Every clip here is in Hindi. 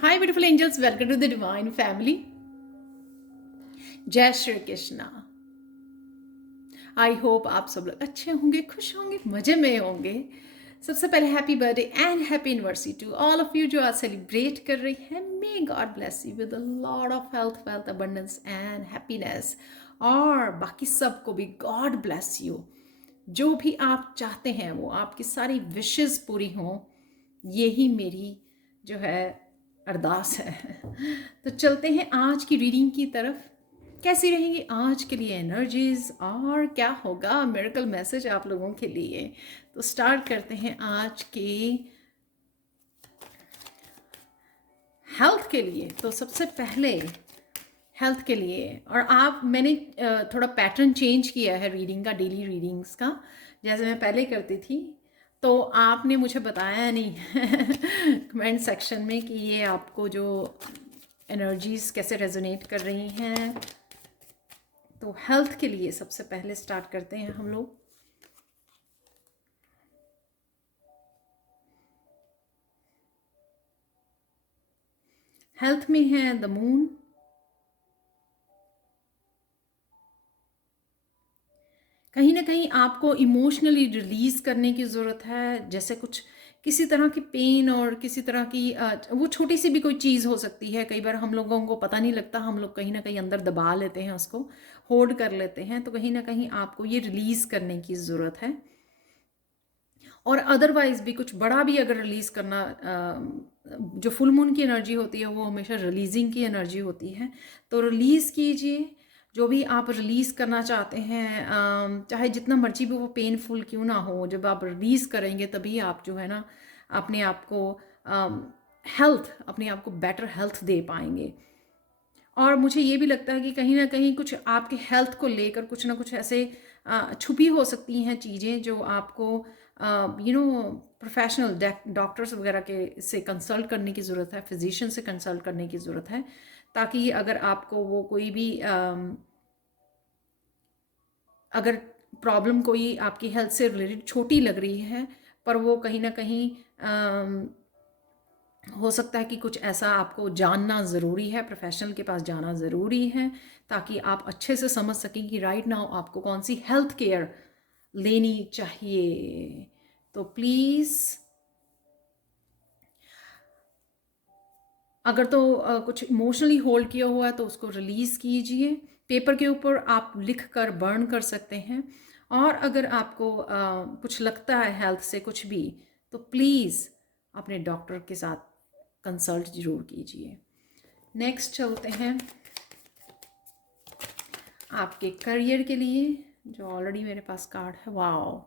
Hi, beautiful angels. Welcome to the Divine Family. जय श्री कृष्णा। आई होप आप सब लोग अच्छे होंगे, खुश होंगे, मजे में होंगे। सबसे पहले happy birthday and happy anniversary to all of you जो आज सेलिब्रेट कर रही हैं। May God bless you with a lot of health, wealth, abundance and happiness. और बाकी सबको भी गॉड ब्लेस यू। जो भी आप चाहते हैं वो आपकी सारी विशेस पूरी हों, यही मेरी जो है अरदास है। तो चलते हैं आज की रीडिंग की तरफ। कैसी रहेंगी आज के लिए एनर्जीज और क्या होगा मिरेकल मैसेज आप लोगों के लिए। तो स्टार्ट करते हैं आज के हेल्थ के लिए। तो सबसे पहले हेल्थ के लिए, और आप मैंने थोड़ा पैटर्न चेंज किया है रीडिंग का, डेली रीडिंग्स का। जैसे मैं पहले करती थी तो आपने मुझे बताया नहीं कमेंट सेक्शन में कि ये आपको जो एनर्जीज कैसे रेजोनेट कर रही हैं। तो हेल्थ के लिए सबसे पहले स्टार्ट करते हैं हम लोग। हेल्थ में है द मून, कहीं ना कहीं आपको इमोशनली रिलीज करने की ज़रूरत है। जैसे कुछ किसी तरह की पेन और किसी तरह की वो छोटी सी भी कोई चीज़ हो सकती है। कई बार हम लोगों को पता नहीं लगता, हम लोग कहीं ना कहीं अंदर दबा लेते हैं, उसको होल्ड कर लेते हैं। तो कहीं ना कहीं आपको ये रिलीज़ करने की ज़रूरत है। और अदरवाइज भी कुछ बड़ा भी अगर रिलीज़ करना, जो फुल मून की एनर्जी होती है वो हमेशा रिलीजिंग की एनर्जी होती है। तो रिलीज़ कीजिए जो भी आप रिलीज़ करना चाहते हैं, चाहे जितना मर्जी भी वो पेनफुल क्यों ना हो। जब आप रिलीज़ करेंगे तभी आप जो है ना अपने आप को हेल्थ, अपने आप को बेटर हेल्थ दे पाएंगे। और मुझे ये भी लगता है कि कहीं ना कहीं कुछ आपके हेल्थ को लेकर कुछ ना कुछ ऐसे छुपी हो सकती हैं चीज़ें जो आपको प्रोफेशनल डॉक्टर्स वगैरह के से कंसल्ट करने की ज़रूरत है, फिजिशियन से कंसल्ट करने की ज़रूरत है। ताकि अगर आपको वो कोई भी अगर प्रॉब्लम कोई आपकी हेल्थ से रिलेटेड छोटी लग रही है, पर वो कहीं ना कहीं हो सकता है कि कुछ ऐसा आपको जानना ज़रूरी है, प्रोफेशनल के पास जाना ज़रूरी है, ताकि आप अच्छे से समझ सकें कि राइट नाउ आपको कौन सी हेल्थ केयर लेनी चाहिए। तो प्लीज़ अगर तो कुछ इमोशनली होल्ड किया हुआ है तो उसको रिलीज़ कीजिए। पेपर के ऊपर आप लिख कर बर्न कर सकते हैं। और अगर आपको कुछ लगता है हेल्थ से कुछ भी, तो प्लीज़ अपने डॉक्टर के साथ कंसल्ट ज़रूर कीजिए। नेक्स्ट चलते हैं आपके करियर के लिए, जो ऑलरेडी मेरे पास कार्ड है। वाओ,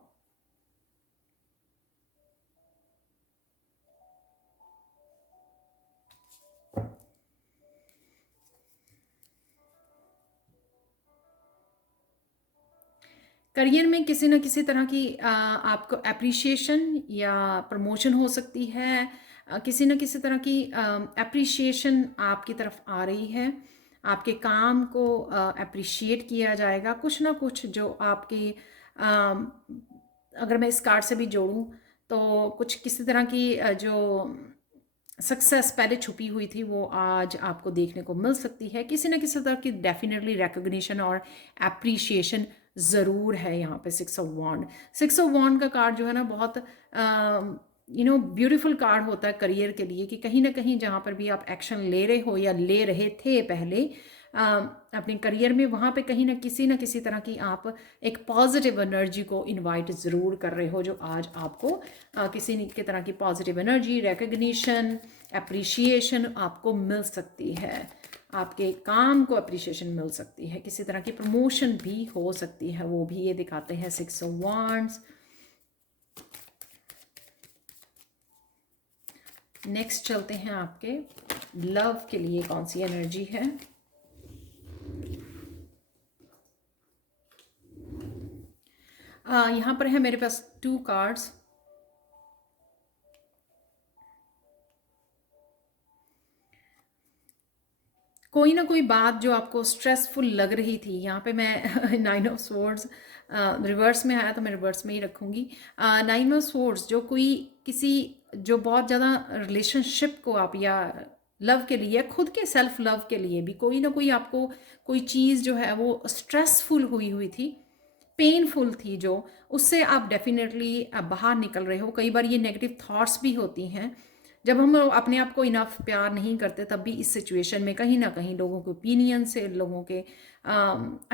करियर में किसी न किसी तरह की आपको अप्रिसिएशन या प्रमोशन हो सकती है। किसी न किसी तरह की अप्रिसिएशन आपकी तरफ आ रही है। आपके काम को अप्रिशिएट किया जाएगा। कुछ ना कुछ जो आपकी अगर मैं इस कार्ड से भी जोड़ूं तो कुछ किसी तरह की जो सक्सेस पहले छुपी हुई थी वो आज आपको देखने को मिल सकती है। किसी न किसी तरह की डेफिनेटली रिकग्निशन और एप्रिशिएशन ज़रूर है यहाँ पे। Six of wand, six of wand का कार्ड जो है ना बहुत ब्यूटीफुल कार्ड होता है करियर के लिए। कि कहीं ना कहीं जहाँ पर भी आप एक्शन ले रहे हो या ले रहे थे पहले अपने करियर में, वहाँ पे कहीं ना किसी तरह की आप एक पॉजिटिव एनर्जी को इनवाइट ज़रूर कर रहे हो, जो आज आपको किसी की तरह की पॉजिटिव एनर्जी, रिकग्निशन, अप्रिशिएशन आपको मिल सकती है। आपके काम को अप्रिशिएशन मिल सकती है, किसी तरह की प्रमोशन भी हो सकती है, वो भी ये दिखाते हैं सिक्स ऑफ वांड्स। नेक्स्ट चलते हैं आपके लव के लिए कौन सी एनर्जी है। यहाँ पर है मेरे पास 2 कार्ड्स। कोई ना कोई बात जो आपको स्ट्रेसफुल लग रही थी, यहाँ पे मैं नाइन ऑफ स्वॉर्ड्स रिवर्स में आया तो मैं रिवर्स में ही रखूँगी। नाइन ऑफ स्वॉर्ड्स जो कोई किसी जो बहुत ज़्यादा रिलेशनशिप को आप या लव के लिए, खुद के सेल्फ लव के लिए भी कोई ना कोई आपको कोई चीज़ जो है वो स्ट्रेसफुल हुई थी, पेनफुल थी, जो उससे आप डेफिनेटली बाहर निकल रहे हो। कई बार ये नेगेटिव थॉट्स भी होती हैं। जब हम अपने आप को इनफ प्यार नहीं करते तब भी इस सिचुएशन में कहीं ना कहीं लोगों के ओपिनियन से, लोगों के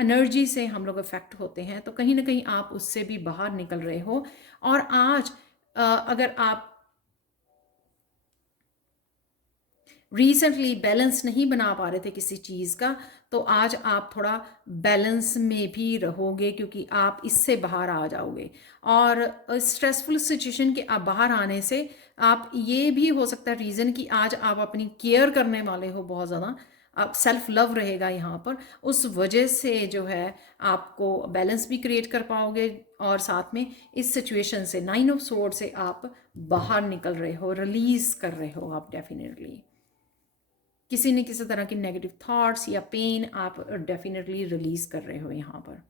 एनर्जी से हम लोग इफेक्ट होते हैं। तो कहीं ना कहीं आप उससे भी बाहर निकल रहे हो। और आज अगर आप रिसेंटली बैलेंस नहीं बना पा रहे थे किसी चीज़ का, तो आज आप थोड़ा बैलेंस में भी रहोगे, क्योंकि आप इससे बाहर आ जाओगे। और स्ट्रेसफुल सिचुएशन के आप बाहर आने से आप ये भी हो सकता है रीज़न कि आज आप अपनी केयर करने वाले हो बहुत ज़्यादा, आप सेल्फ लव रहेगा यहाँ पर, उस वजह से जो है आपको बैलेंस भी क्रिएट कर पाओगे। और साथ में इस सिचुएशन से, नाइन ऑफ स्वॉर्ड से आप बाहर निकल रहे हो, रिलीज कर रहे हो आप डेफिनेटली। किसी न किसी तरह की नेगेटिव थॉट्स या पेन आप डेफिनेटली रिलीज कर रहे हो यहाँ पर।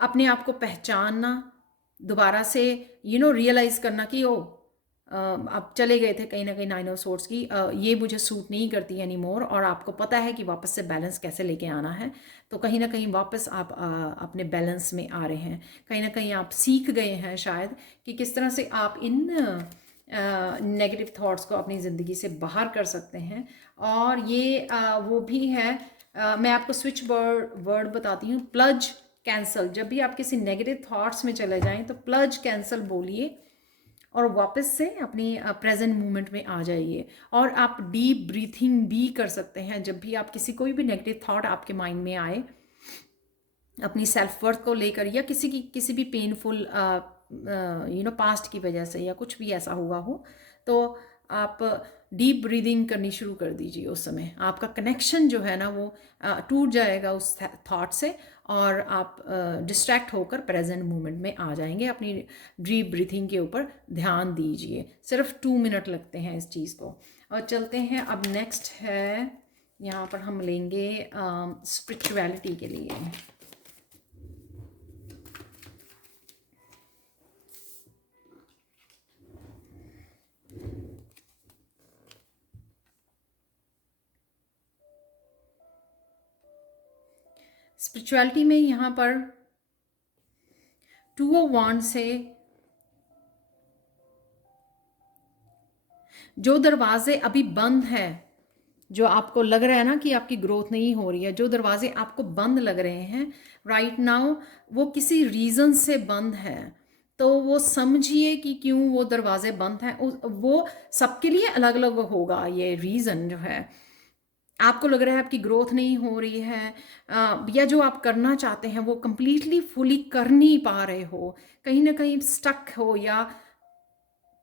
अपने आप को पहचानना, दोबारा से रियलाइज करना कि ओ आप चले गए थे कहीं ना कहीं नाइन ऑफ सोर्ट्स की, ये मुझे सूट नहीं करती एनी मोर, और आपको पता है कि वापस से बैलेंस कैसे लेके आना है। तो कहीं ना कहीं वापस आप अपने बैलेंस में आ रहे हैं। कहीं ना कहीं आप सीख गए हैं शायद कि किस तरह से आप इन नेगेटिव थॉट्स को अपनी ज़िंदगी से बाहर कर सकते हैं। और ये वो भी है, मैं आपको स्विच वर्ड बताती हूँ, प्लज कैंसल। जब भी आप किसी नेगेटिव थॉट्स में चले जाएं तो प्लज कैंसल बोलिए और वापस से अपनी प्रेजेंट मोमेंट में आ जाइए। और आप डीप ब्रीथिंग भी कर सकते हैं जब भी आप कोई भी नेगेटिव थॉट आपके माइंड में आए, अपनी सेल्फ वर्थ को लेकर या किसी भी पेनफुल पास्ट की वजह से या कुछ भी ऐसा हुआ हो, तो आप डीप ब्रीदिंग करनी शुरू कर दीजिए। उस समय आपका कनेक्शन जो है ना वो टूट जाएगा उस थॉट से, और आप डिस्ट्रैक्ट होकर प्रेजेंट मोमेंट में आ जाएंगे। अपनी डीप ब्रीथिंग के ऊपर ध्यान दीजिए। सिर्फ 2 मिनट लगते हैं इस चीज़ को। और चलते हैं, अब नेक्स्ट है यहाँ पर हम लेंगे स्पिरिचुअलिटी के लिए। स्पिरिचुअलिटी में यहाँ पर 2 ऑफ वांड से जो दरवाजे अभी बंद है, जो आपको लग रहा है ना कि आपकी ग्रोथ नहीं हो रही है, जो दरवाजे आपको बंद लग रहे हैं राइट नाउ, वो किसी रीज़न से बंद है। तो वो समझिए कि क्यों वो दरवाजे बंद हैं। वो सबके लिए अलग अलग होगा ये रीज़न जो है। आपको लग रहा है आपकी ग्रोथ नहीं हो रही है, या जो आप करना चाहते हैं वो कंप्लीटली फुली कर नहीं पा रहे हो, कहीं ना कहीं स्टक हो, या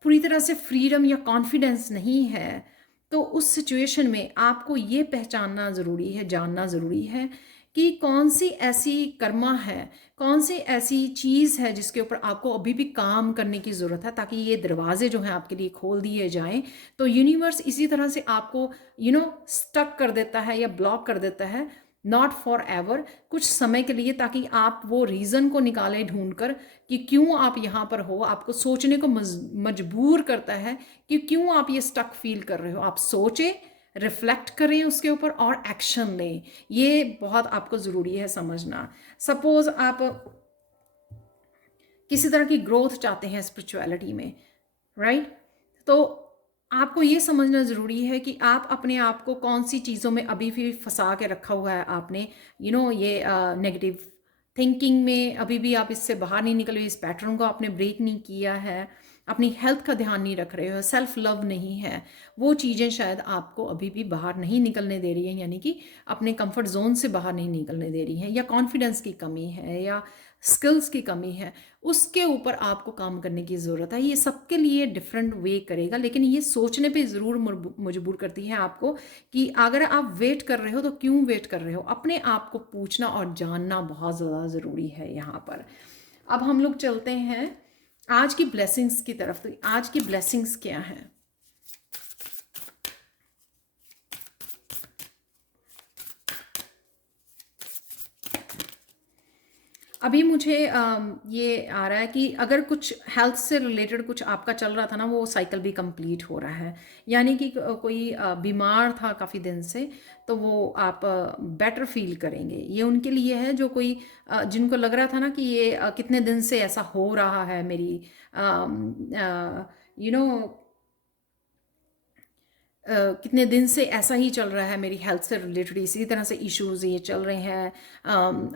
पूरी तरह से फ्रीडम या कॉन्फिडेंस नहीं है। तो उस सिचुएशन में आपको ये पहचानना ज़रूरी है, जानना ज़रूरी है कि कौन सी ऐसी कर्मा है, कौन सी ऐसी चीज़ है जिसके ऊपर आपको अभी भी काम करने की ज़रूरत है, ताकि ये दरवाजे जो हैं आपके लिए खोल दिए जाएं। तो यूनिवर्स इसी तरह से आपको स्टक कर देता है या ब्लॉक कर देता है, नॉट फॉर एवर, कुछ समय के लिए, ताकि आप वो रीज़न को निकालें ढूंढ कर कि क्यों आप यहाँ पर हो। आपको सोचने को मजबूर करता है कि क्यों आप ये स्टक फील कर रहे हो। आप सोचें, रिफ्लेक्ट करें उसके ऊपर और एक्शन लें। ये बहुत आपको ज़रूरी है समझना। सपोज आप किसी तरह की ग्रोथ चाहते हैं स्पिरिचुअलिटी में, राइट, तो आपको ये समझना ज़रूरी है कि आप अपने आप को कौन सी चीज़ों में अभी भी फंसा के रखा हुआ है आपने, ये नेगेटिव थिंकिंग में अभी भी आप इससे बाहर नहीं निकले, इस पैटर्न को आपने ब्रेक नहीं किया है, अपनी हेल्थ का ध्यान नहीं रख रहे हो, सेल्फ लव नहीं है, वो चीज़ें शायद आपको अभी भी बाहर नहीं निकलने दे रही हैं, यानी कि अपने कंफर्ट जोन से बाहर नहीं निकलने दे रही हैं, या कॉन्फिडेंस की कमी है, या स्किल्स की कमी है, उसके ऊपर आपको काम करने की ज़रूरत है। ये सबके लिए डिफरेंट वे करेगा, लेकिन ये सोचने पे ज़रूर मजबूर करती है आपको कि अगर आप वेट कर रहे हो तो क्यों वेट कर रहे हो। अपने आप को पूछना और जानना बहुत ज़्यादा ज़रूरी है यहाँ पर। अब हम लोग चलते हैं आज की ब्लेसिंग्स की तरफ। तो आज की ब्लेसिंग्स क्या हैं? अभी मुझे ये आ रहा है कि अगर कुछ हेल्थ से रिलेटेड कुछ आपका चल रहा था ना, वो साइकिल भी कंप्लीट हो रहा है। यानी कि कोई बीमार था काफ़ी दिन से, तो वो आप बेटर फील करेंगे। ये उनके लिए है जो कोई जिनको लग रहा था ना कि ये कितने दिन से ऐसा हो रहा है मेरी यू नो कितने दिन से ऐसा ही चल रहा है मेरी हेल्थ से रिलेटेड, इसी तरह से इश्यूज ये चल रहे हैं।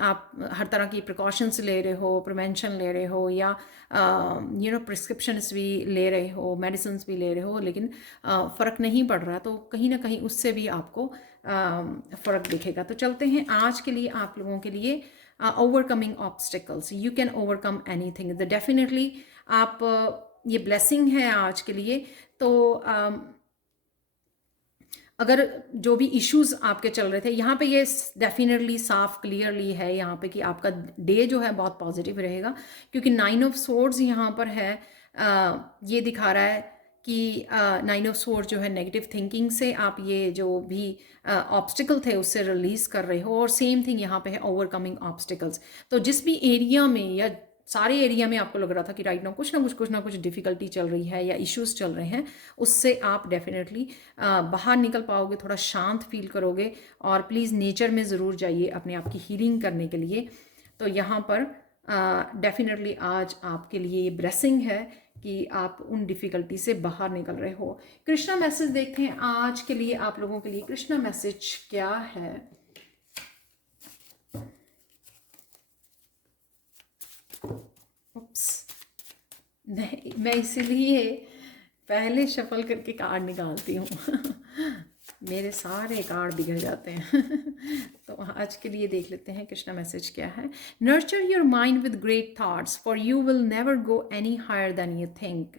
आप हर तरह की प्रिकॉशंस ले रहे हो, प्रिवेंशन ले रहे हो, या प्रिस्क्रिप्शंस भी ले रहे हो, मेडिसिन भी ले रहे हो, लेकिन फ़र्क नहीं पड़ रहा, तो कहीं ना कहीं उससे भी आपको फ़र्क दिखेगा। तो चलते हैं आज के लिए आप लोगों के लिए overcoming obstacles, you can overcome any thing definitely. आप ये ब्लेसिंग है आज के लिए। तो अगर जो भी इश्यूज आपके चल रहे थे, यहाँ पे ये डेफिनेटली साफ क्लियरली है यहाँ पे कि आपका डे जो है बहुत पॉजिटिव रहेगा, क्योंकि 9 ऑफ सोर्ड्स यहाँ पर है। ये दिखा रहा है कि 9 ऑफ सोर्ड जो है नेगेटिव थिंकिंग से आप ये जो भी ऑब्स्टिकल थे उससे रिलीज कर रहे हो, और सेम थिंग यहाँ पे है ओवरकमिंग ऑब्स्टिकल्स। तो जिस भी एरिया में या सारे एरिया में आपको लग रहा था कि राइट नाउ कुछ ना कुछ डिफ़िकल्टी चल रही है या इश्यूज चल रहे हैं, उससे आप डेफिनेटली बाहर निकल पाओगे, थोड़ा शांत फील करोगे। और प्लीज़ नेचर में ज़रूर जाइए अपने आप की हीलिंग करने के लिए। तो यहाँ पर डेफिनेटली आज आपके लिए ये ब्लेसिंग है कि आप उन डिफ़िकल्टी से बाहर निकल रहे हो। कृष्णा मैसेज देखते हैं आज के लिए आप लोगों के लिए। कृष्णा मैसेज क्या है? नहीं, मैं इसीलिए पहले शफल करके कार्ड निकालती हूँ मेरे सारे कार्ड बिगड़ जाते हैं तो आज के लिए देख लेते हैं कृष्णा मैसेज क्या है। Nurture your mind with great thoughts for you will never go any higher than you think.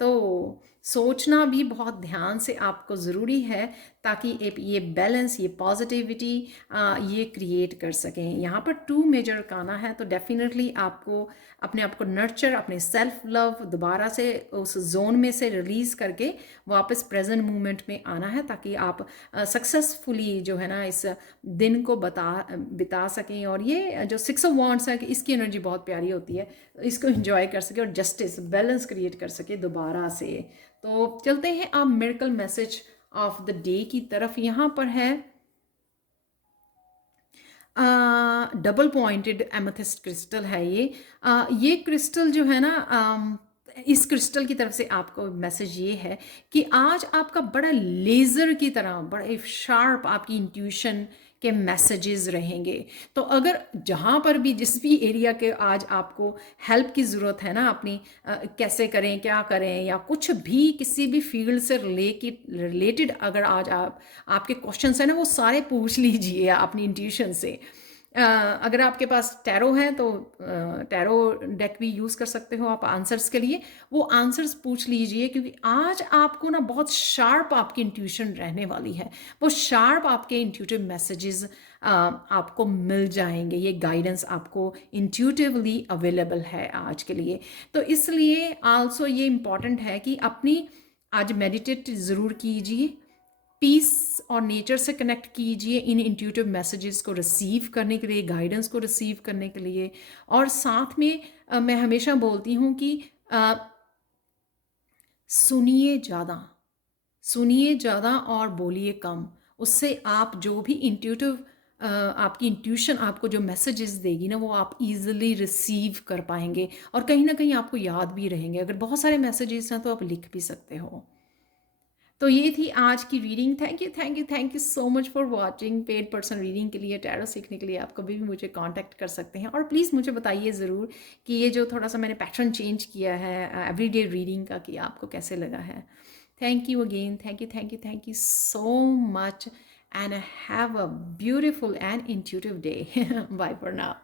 तो सोचना भी बहुत ध्यान से आपको ज़रूरी है, ताकि ये बैलेंस, ये पॉजिटिविटी ये क्रिएट कर सकें। यहाँ पर 2 मेजर अरकाना है, तो डेफिनेटली आपको अपने आप को नर्चर, अपने सेल्फ लव दोबारा से उस जोन में से रिलीज़ करके वापस प्रेजेंट मोमेंट में आना है, ताकि आप सक्सेसफुली जो है ना इस दिन को बिता सकें। और ये जो 6 ऑफ वॉन्ड्स है, इसकी एनर्जी बहुत प्यारी होती है, इसको एंजॉय कर सके और जस्टिस बैलेंस क्रिएट कर सके दोबारा से। तो चलते हैं आप miracle message of the day की तरफ। यहाँ पर है डबल पॉइंटेड एमेथिस्ट क्रिस्टल है ये क्रिस्टल जो है ना, इस क्रिस्टल की तरफ से आपको मैसेज ये है कि आज आपका बड़ा लेज़र की तरह बड़े शार्प आपकी इंट्यूशन के मैसेजेस रहेंगे। तो अगर जहाँ पर भी जिस भी एरिया के आज आपको हेल्प की ज़रूरत है ना, अपनी कैसे करें, क्या करें, या कुछ भी किसी भी फील्ड से रिलेटेड अगर आज आपके क्वेश्चंस हैं ना, वो सारे पूछ लीजिए अपनी इंट्यूशन से। अगर आपके पास टैरो है तो टैरो डेक भी यूज़ कर सकते हो आप आंसर्स के लिए। वो आंसर्स पूछ लीजिए, क्योंकि आज आपको ना बहुत शार्प आपकी इंट्यूशन रहने वाली है। वो शार्प आपके इंट्यूटिव मैसेजेस आपको मिल जाएंगे। ये गाइडेंस आपको इंट्यूटिवली अवेलेबल है आज के लिए। तो इसलिए आल्सो ये इम्पॉर्टेंट है कि अपनी आज मेडिटेट ज़रूर कीजिए, पीस और नेचर से कनेक्ट कीजिए इन इंट्यूटिव मैसेजेस को रिसीव करने के लिए, गाइडेंस को रिसीव करने के लिए। और साथ में मैं हमेशा बोलती हूँ कि सुनिए ज़्यादा और बोलिए कम। उससे आप जो भी इंट्यूटिव आपकी इंट्यूशन आपको जो मैसेजेस देगी ना, वो आप इजीली रिसीव कर पाएंगे और कहीं ना कहीं आपको याद भी रहेंगे। अगर बहुत सारे मैसेजेस हैं तो आप लिख भी सकते हो। तो ये थी आज की reading. Thank you so much for watching. Paid person reading के लिए, टैरो सीखने के लिए आप कभी भी मुझे कांटेक्ट कर सकते हैं। और प्लीज़ मुझे बताइए ज़रूर कि ये जो थोड़ा सा मैंने पैटर्न चेंज किया है एवरीडे रीडिंग का, कि आपको कैसे लगा है। Thank you again, thank you so much, and have a beautiful and intuitive day. Bye for now.